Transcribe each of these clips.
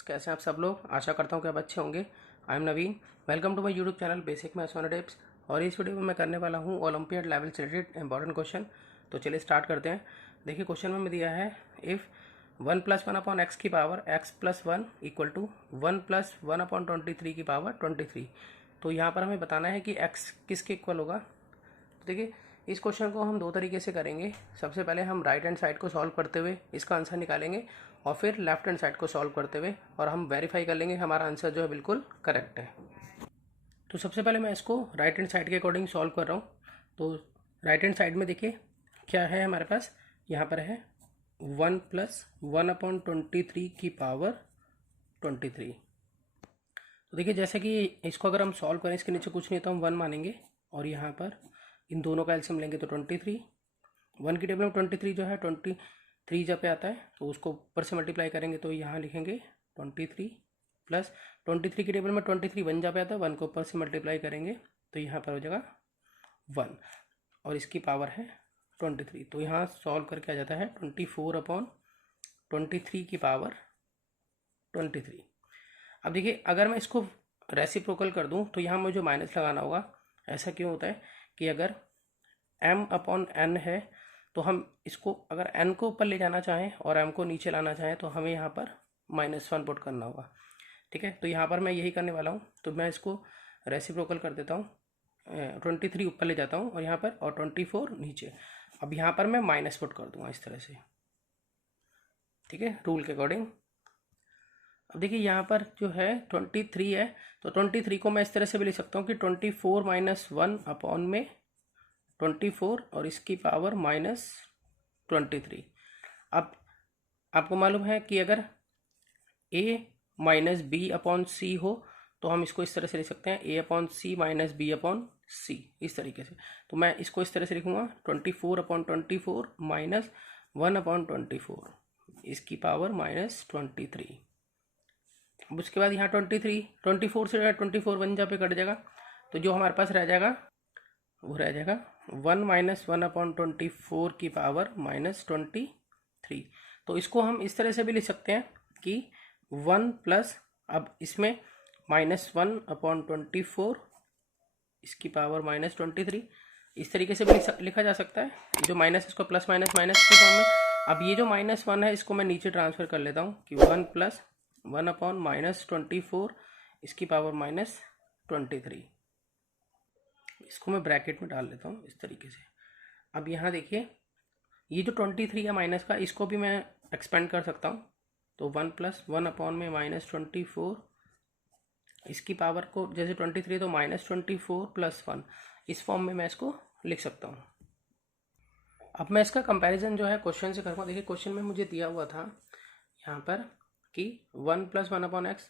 Friends, कैसे हैं आप सब लोग। आशा करता हूँ कि आप अच्छे होंगे। I am Naveen, welcome to my YouTube channel basic maths on tips. और इस वीडियो में मैं करने वाला हूँ ओलंपियाड लेवल से रिलेटेड इंपॉर्टेंट क्वेश्चन। तो चलिए स्टार्ट करते हैं। देखिए क्वेश्चन में दिया है इफ़ 1 + 1 अपॉन एक्स की power x + 1 equal to 1 + 1 upon 23 की पावर 23। तो यहाँ पर हमें बताना है कि x किसके इक्वल होगा। तो देखिए इस क्वेश्चन को हम दो तरीके से करेंगे। सबसे पहले हम राइट हैंड साइड को सॉल्व करते हुए इसका आंसर निकालेंगे और फिर लेफ्ट हैंड साइड को सॉल्व करते हुए और हम वेरीफाई कर लेंगे हमारा आंसर जो है बिल्कुल करेक्ट है। तो सबसे पहले मैं इसको राइट हैंड साइड के अकॉर्डिंग सॉल्व कर रहा हूँ। तो राइट हैंड साइड में देखिए क्या है हमारे पास, यहाँ पर है 1 + 1 अपॉन 23 की पावर 23। तो देखिए जैसे कि इसको अगर हम सॉल्व करें, इसके नीचे कुछ नहीं तो हम 1 मानेंगे और यहाँ पर इन दोनों का एलसीएम लेंगे तो 23। 1 की टेबल में 23 जो है 23 जब पे आता है तो उसको ऊपर से मल्टीप्लाई करेंगे तो यहाँ लिखेंगे 23 प्लस 23 की टेबल में 23 1 जब पे आता है 1 को ऊपर से मल्टीप्लाई करेंगे तो यहाँ पर हो जाएगा 1 और इसकी पावर है 23। तो यहाँ सॉल्व करके आ जाता है 24 अपॉन 23 की पावर 23। अब देखिए अगर मैं इसको रेसिप्रोकल कर दूं तो यहाँ मुझे माइनस लगाना होगा। ऐसा क्यों होता है कि अगर m अपॉन n है तो हम इसको अगर n को ऊपर ले जाना चाहें और m को नीचे लाना चाहें तो हमें यहाँ पर -1 पुट करना होगा। ठीक है, तो यहाँ पर मैं यही करने वाला हूँ। तो मैं इसको रेसिप्रोकल कर देता हूँ, 23 ऊपर ले जाता हूँ और यहाँ पर और 24 नीचे। अब यहाँ पर मैं माइनस पुट कर दूंगा इस तरह से, ठीक है, रूल के अकॉर्डिंग। अब देखिए यहाँ पर जो है 23 है तो 23 को मैं इस तरह से भी लिख सकता हूँ कि 24 - 1 अपॉन में 24 और इसकी पावर -23। अब आपको मालूम है कि अगर a - b अपॉन c हो तो हम इसको इस तरह से लिख सकते हैं a upon c - b upon c, इस तरीके से। तो मैं इसको इस तरह से लिखूंगा 24 अपॉन 24 माइनस 1 अपॉन 24 इसकी पावर -23। अब उसके बाद यहाँ 24 से 24 1 जहाँ पे कट जाएगा तो जो हमारे पास रह जाएगा वो रह जाएगा 1 - 1 अपॉन 24 की पावर -23। तो इसको हम इस तरह से भी लिख सकते हैं कि 1 प्लस, अब इसमें -1 अपॉन 24 इसकी पावर -23, इस तरीके से भी लिखा जा सकता है। जो माइनस इसको प्लस माइनस माइनस के फॉर्म में। अब ये जो -1 है इसको मैं नीचे ट्रांसफर कर लेता हूँ कि 1 + 1 अपॉन -24 इसकी पावर -23। इसको मैं ब्रैकेट में डाल लेता हूँ इस तरीके से। अब यहाँ देखिए ये जो 23 है माइनस का, इसको भी मैं एक्सपेंड कर सकता हूँ। तो 1 + 1 अपॉन में -24 इसकी पावर को, जैसे 23 तो -24 + 1, इस फॉर्म में मैं इसको लिख सकता हूँ। अब मैं इसका कंपैरिजन जो है क्वेश्चन से करूँगा। देखिए क्वेश्चन में मुझे दिया हुआ था यहाँ पर कि 1 + 1 अपॉन x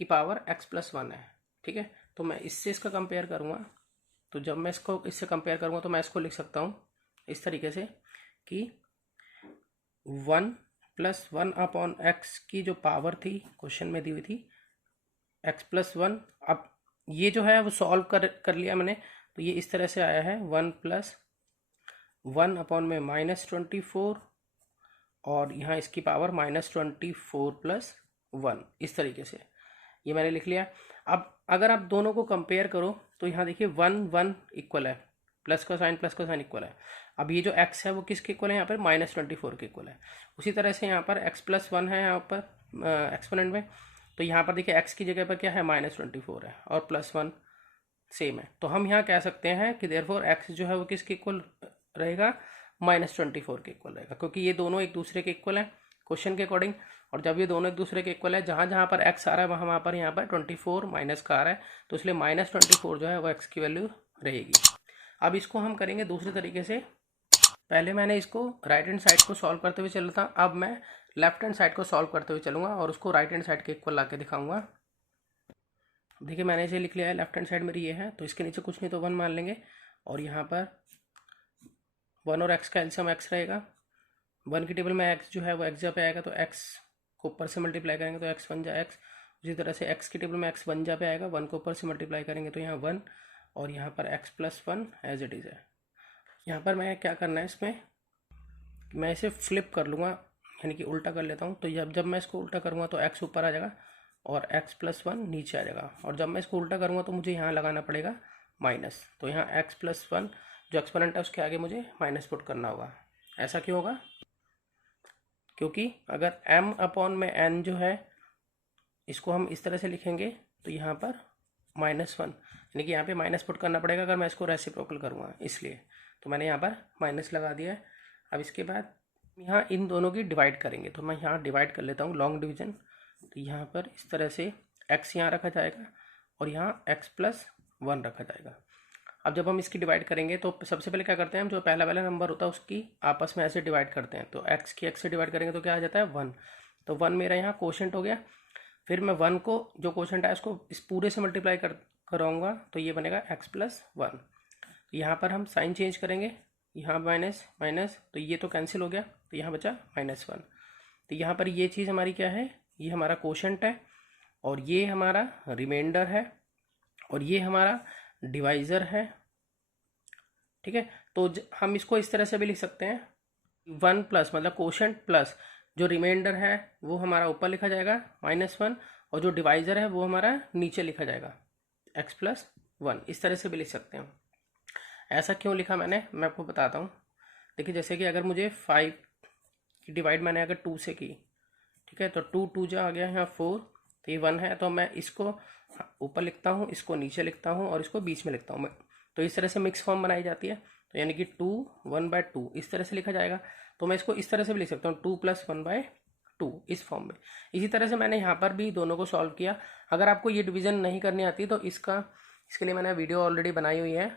की पावर x + 1 है। ठीक है, तो मैं इससे इसका कंपेयर करूँगा। तो जब मैं इसको इससे कंपेयर करूँगा तो मैं इसको लिख सकता हूँ इस तरीके से कि 1 + 1 अपॉन x की जो पावर थी क्वेश्चन में दी हुई थी x + 1। अब ये जो है वो सॉल्व कर लिया मैंने, तो ये इस तरह से आया है 1 + 1 अपॉन में -24 और यहाँ इसकी पावर -24 + 1, इस तरीके से ये मैंने लिख लिया। अब अगर आप दोनों को कंपेयर करो तो यहाँ देखिए 1 1 इक्वल है, प्लस का साइन इक्वल है। अब ये जो x है वो किसके इक्वल है, यहाँ पर -24 के इक्वल है। उसी तरह से यहाँ पर x + 1 है यहाँ पर एक्सपोनेंट में, तो यहाँ पर देखिए x की जगह पर क्या है -24 है और +1 सेम है। तो हम यहाँ कह सकते हैं कि देयरफॉर x जो है वो किसके इक्वल रहेगा, -24 के इक्वल रहेगा, क्योंकि ये दोनों एक दूसरे के इक्वल है क्वेश्चन के अकॉर्डिंग। और जब ये दोनों एक दूसरे के इक्वल है, जहाँ जहाँ पर x आ रहा है वहाँ पर यहाँ पर 24 माइनस का आ रहा है, तो इसलिए -24 जो है वो x की वैल्यू रहेगी। अब इसको हम करेंगे दूसरे तरीके से। पहले मैंने इसको राइट हैंड साइड को सॉल्व करते हुए चल रहा था, अब मैं लेफ्ट हैंड साइड को सॉल्व करते हुए चलूँगा और उसको राइट हैंड साइड के इक्वल ला के दिखाऊँगा। देखिए मैंने इसे लिख लिया है, लेफ्ट हैंड साइड मेरी ये है, तो इसके नीचे कुछ नहीं तो 1 मान लेंगे और यहाँ पर 1 और x का एलसीएम x रहेगा। 1 की टेबल में x जो है वो x जहाँ पे आएगा तो x को ऊपर से मल्टीप्लाई करेंगे तो x बन जाए x। उसी तरह से x की टेबल में x 1 जहाँ पे आएगा 1 को ऊपर से मल्टीप्लाई करेंगे तो यहाँ 1 और यहाँ पर x + 1 एज इट इज़ है। यहाँ पर मैं क्या करना है, इसमें मैं इसे फ्लिप कर लूँगा यानी कि उल्टा कर लेता हूँ। तो जब जब मैं इसको उल्टा करूँगा तो x ऊपर आ जाएगा और x+1 नीचे आ जाएगा, और जब मैं इसको उल्टा करूँगा तो मुझे यहाँ लगाना पड़ेगा माइनस। तो यहाँ x+1 जो एक्सपोनेंट है उसके आगे मुझे माइनस पुट करना होगा। ऐसा क्यों होगा? क्योंकि अगर m/n में जो है इसको हम इस तरह से लिखेंगे तो यहाँ पर -1, यानी कि यहाँ पे माइनस पुट करना पड़ेगा अगर मैं इसको रेसिप्रोकल करूँगा, इसलिए तो मैंने यहाँ पर माइनस लगा दिया है। अब इसके बाद यहाँ इन दोनों की डिवाइड करेंगे, तो मैं यहाँ डिवाइड कर लेता हूँ लॉन्ग डिवीजन। तो यहाँ पर इस तरह से x यहाँ रखा जाएगा और यहाँ x+1 रखा जाएगा। अब जब हम इसकी डिवाइड करेंगे तो सबसे पहले क्या करते हैं हम, जो पहला वाला नंबर होता है उसकी आपस में ऐसे डिवाइड करते हैं। तो x की x से डिवाइड करेंगे तो क्या आ जाता है 1। तो 1 मेरा यहाँ कोशेंट हो गया। फिर मैं 1 को जो कोशेंट है उसको इस पूरे से मल्टीप्लाई कराऊंगा तो ये बनेगा x+1। यहाँ पर हम साइन चेंज करेंगे, यहाँ माइनस माइनस तो ये तो कैंसिल हो गया, तो यहाँ बचा -1। तो यहाँ पर ये चीज़ हमारी क्या है, ये हमारा कोशेंट है और ये हमारा रिमाइंडर है और ये हमारा डिवाइज़र है। ठीक है, तो हम इसको इस तरह से भी लिख सकते हैं 1 प्लस मतलब कोशेंट प्लस जो रिमाइंडर है वो हमारा ऊपर लिखा जाएगा -1 और जो डिवाइज़र है वो हमारा नीचे लिखा जाएगा x+1। इस तरह से भी लिख सकते हैं। ऐसा क्यों लिखा मैंने, मैं आपको बताता हूँ। देखिए जैसे कि अगर मुझे 5 की डिवाइड मैंने अगर 2 से की, ठीक है, तो 2 2 जा आ गया यहाँ 4, तो ये 1 है, तो मैं इसको ऊपर लिखता हूँ, इसको नीचे लिखता हूँ और इसको बीच में लिखता हूँ। तो इस तरह से मिक्स फॉर्म बनाई जाती है। तो यानी कि 2 1/2 इस तरह से लिखा जाएगा। तो मैं इसको इस तरह से भी लिख सकता हूँ 2 + 1/2 इस फॉर्म में। इसी तरह से मैंने यहाँ पर भी दोनों को सॉल्व किया। अगर आपको ये डिवीजन नहीं करनी आती तो इसके लिए मैंने वीडियो ऑलरेडी बनाई हुई है,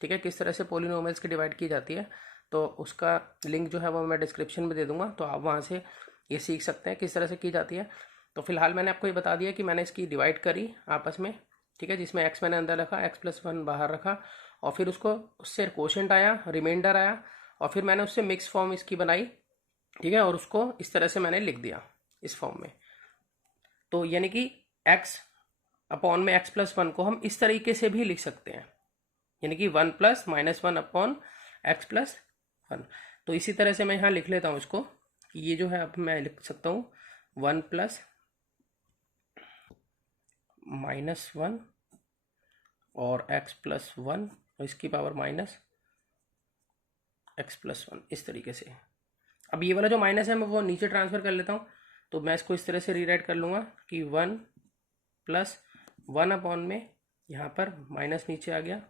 ठीक है, किस तरह से पॉलिनोमियल्स की डिवाइड की जाती है। तो उसका लिंक जो है वो मैं डिस्क्रिप्शन में दे दूंगा, तो आप वहाँ से ये सीख सकते हैं किस तरह से की जाती है। तो फिलहाल मैंने आपको ये बता दिया कि मैंने इसकी डिवाइड करी आपस में, ठीक है, जिसमें x मैंने अंदर रखा, x+1 बाहर रखा और फिर उससे कोशेंट आया, रिमाइंडर आया और फिर मैंने उससे मिक्स फॉर्म इसकी बनाई, ठीक है, और उसको इस तरह से मैंने लिख दिया इस फॉर्म में। तो यानी कि x/में x+1 को हम इस तरीके से भी लिख सकते हैं, यानी कि 1 + -1 x+1। तो इसी तरह से मैं यहाँ लिख लेता हूँ इसको कि ये जो है अब मैं लिख सकता हूँ 1 + -1 और x+1 और इसकी पावर -x+1 इस तरीके से। अब ये वाला जो माइनस है मैं वो नीचे ट्रांसफर कर लेता हूँ। तो मैं इसको इस तरह से रीराइट कर लूँगा कि 1 + 1 में यहाँ पर माइनस नीचे आ गया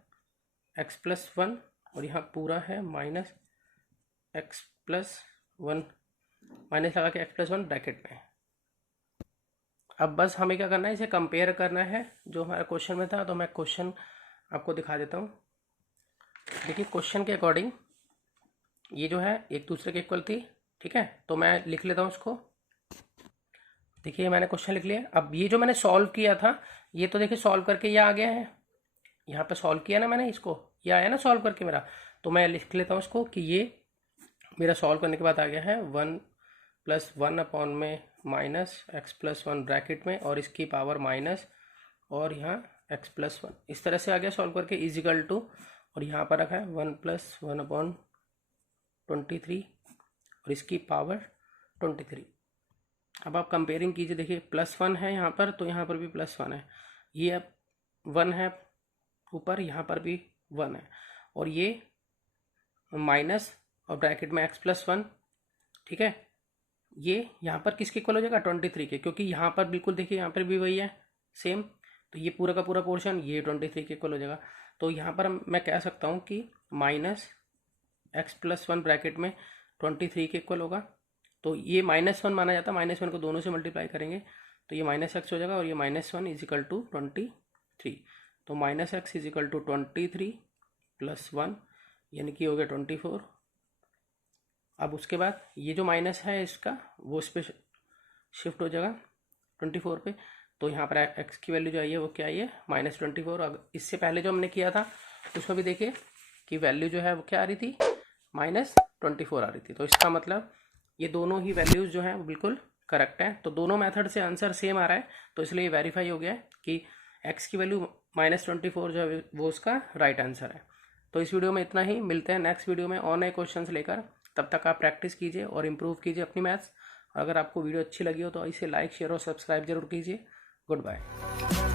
x+1 और यहाँ पूरा है -x+1 माइनस लगा के x+1 ब्रैकेट में। अब बस हमें क्या करना है, इसे कंपेयर करना है जो हमारा क्वेश्चन में था। तो मैं क्वेश्चन आपको दिखा देता हूँ। देखिए क्वेश्चन के अकॉर्डिंग ये जो है एक दूसरे के इक्वल थी, ठीक है, तो मैं लिख लेता हूँ इसको। देखिए मैंने क्वेश्चन लिख लिया। अब ये जो मैंने सॉल्व किया था ये तो देखिए सॉल्व करके ये आ गया है, यहाँ पे सॉल्व किया ना मैंने इसको, ये आया ना सॉल्व करके मेरा। तो मैं लिख लेता हूँ इसको कि ये मेरा सॉल्व करने के बाद आ गया है 1 + 1 में -x+1 ब्रैकेट में और इसकी पावर माइनस और यहाँ x+1 इस तरह से आ गया सॉल्व करके इजिकल टू, और यहाँ पर रखा है 1 + 1/23 और इसकी पावर 23। अब आप कंपेयरिंग कीजिए, देखिए +1 है यहाँ पर, तो यहाँ पर भी +1 है, ये अब 1 है ऊपर, यहाँ पर भी 1 है और ये माइनस और ब्रैकेट में x+1, ठीक है, ये यहाँ पर किसके इक्वल हो जाएगा 23 के, क्योंकि यहाँ पर बिल्कुल देखिए यहाँ पर भी वही है सेम। तो ये पूरा का पूरा पोर्शन ये 23 के इक्वल हो जाएगा। तो यहाँ पर मैं कह सकता हूँ कि -x+1 ब्रैकेट में 23 के इक्वल होगा। तो ये -1 माना जाता है, -1 को दोनों से मल्टीप्लाई करेंगे तो ये -x हो जाएगा और ये -1 = 23। तो -x = 23 + 1 यानी कि हो गया 24। अब उसके बाद ये जो माइनस है इसका वो इस पर शिफ्ट हो जाएगा 24 पे। तो यहाँ पर x की वैल्यू जो आई है वो क्या आई है -24। अब इससे पहले जो हमने किया था उसमें भी देखिए कि वैल्यू जो है वो क्या आ रही थी -24 आ रही थी। तो इसका मतलब ये दोनों ही वैल्यूज़ जो हैं वो बिल्कुल करेक्ट हैं। तो दोनों मेथड से आंसर सेम आ रहा है, तो इसलिए वेरीफाई हो गया है कि x की वैल्यू -24 जो है वो उसका राइट आंसर है। तो इस वीडियो में इतना ही, मिलते हैं नेक्स्ट वीडियो में और नए क्वेश्चंस लेकर। तब तक आप प्रैक्टिस कीजिए और इम्प्रूव कीजिए अपनी मैथ्स। और अगर आपको वीडियो अच्छी लगी हो तो इसे लाइक शेयर और सब्सक्राइब जरूर कीजिए। Good bye.